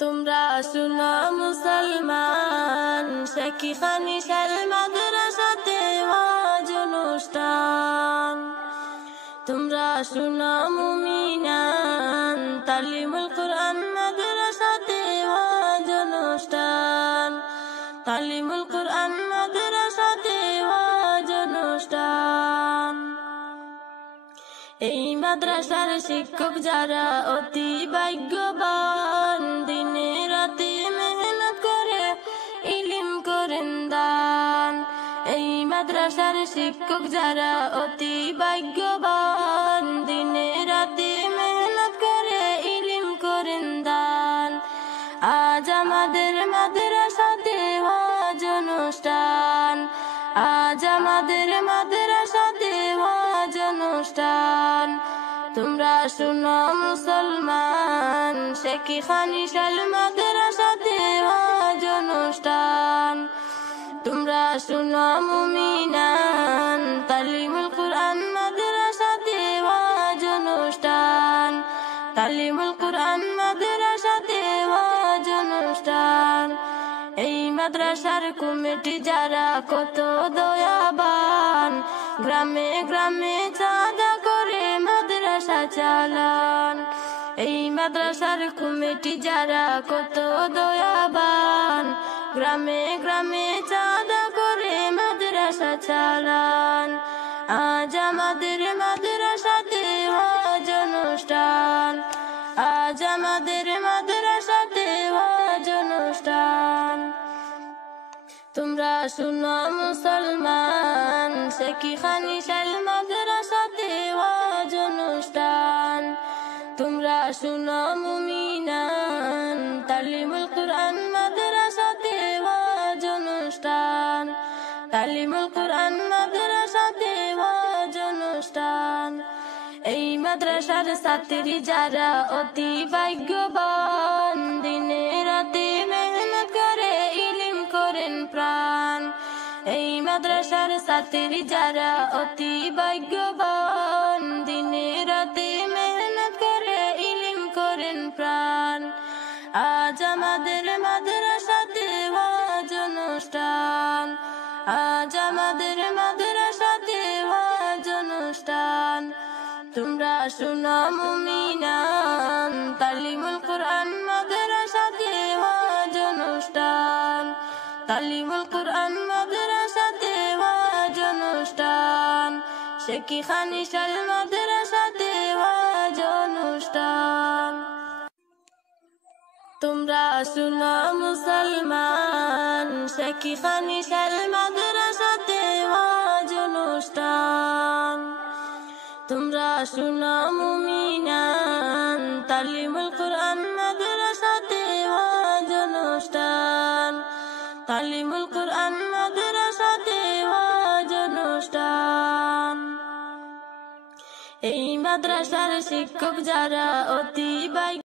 তোমরা শুনো মুসলমান, শেখখানিশাল মাদ্রাসাতে ওয়াজ অনুষ্ঠান। তোমরা শুনো মুমিনান, তালিমুল কুরআন মাদ্রাসাতে ওয়াজ অনুষ্ঠান। তালিমুল কুরআন মাদ্রাসাতে ওয়াজ অনুষ্ঠান। এই মাদ্রাসার শিক্ষক যারা অতি ভাগ্যবান, দিনে রাতে মেহনত করে ইলম করেন দান। এই মাদ্রাসার শিক্ষক যারা অতি ভাগ্যবান, দিনে রাতে মেহনত করে ইলম করেন দান। আজ আমাদের মাদ্রাসাতে ওয়াজ অনুষ্ঠান। আজ আমাদের মাদ্রাসাতে ওয়াজ অনুষ্ঠান। তোমরা শুনো মুসলমান, শেখখানিশাল মাদ্রাসাতে ওয়াজ অনুষ্ঠান। তোমরা শুনো মুমিনান, তালিমুল কুরআন মাদ্রাসাতে ওয়াজ অনুষ্ঠান। তালিমুল কুরআন মাদ্রাসাতে ওয়াজ অনুষ্ঠান। এই মাদ্রাসার কমিটি যারা কত দয়াবান, গ্রামে গ্রামে চাঁদা করে মাদ্রাসা চালান। এই মাদ্রাসার কমিটি যারা কত দয়াবান, গ্রামে গ্রামে চাঁদা করে মাদ্রাসা চালান। আজ আমাদের মাদ্রাসাতে ওয়াজ অনুষ্ঠান। আজ আমাদের মাদ্রাসাতে ওয়াজ অনুষ্ঠান। তোমরা শুনো মুসলমান, শেখখানিশাল মাদ্রাসাতে ওয়াজ অনুষ্ঠান। তোমরা শুনো মুমিনান, তালিমুল কুরআন মাদ্রাসাতে ওয়াজ অনুষ্ঠান। তালিমুল কুরআন মাদ্রাসাতে ওয়াজ অনুষ্ঠান। এই মাদ্রাসার ছাত্রী যারা অতি ভাগ্যবান, দিনে রাতে মেহনত করে ইলম করেন প্রাণ। এই মাদ্রাসার ছাত্রী যারা অতি ভাগ্যবান, দিনে রাতে মেহনত করে ইলম করেন প্রাণ। আজ আমাদের মাদ্রাসাতে ওয়াজ অনুষ্ঠান। আজ আমাদের মাদ্রাসাতে ওয়াজ অনুষ্ঠান। তোমরা শুনো মুমিনান, তালিমুল কুরআন মাদ্রাসাতে ওয়াজ অনুষ্ঠান। তালিমুল কুরআন মাদ্রাসাতে ওয়াজ অনুষ্ঠান। শেখখানিশাল মাদ্রাসাতে ওয়াজ অনুষ্ঠান। তোমরা শুনো মুসলমান, শেখখানিশাল মাদ্রাসাতে ওয়াজ অনুষ্ঠান। তোমরা শুনো মুমিনান, তালিমুল কুরআন মাদ্রাসাতে ওয়াজ অনুষ্ঠান। তালিমুল কুরআন মাদ্রাসাতে ওয়াজ অনুষ্ঠান। এই মাদ্রাসার শিক্ষক যারা অতি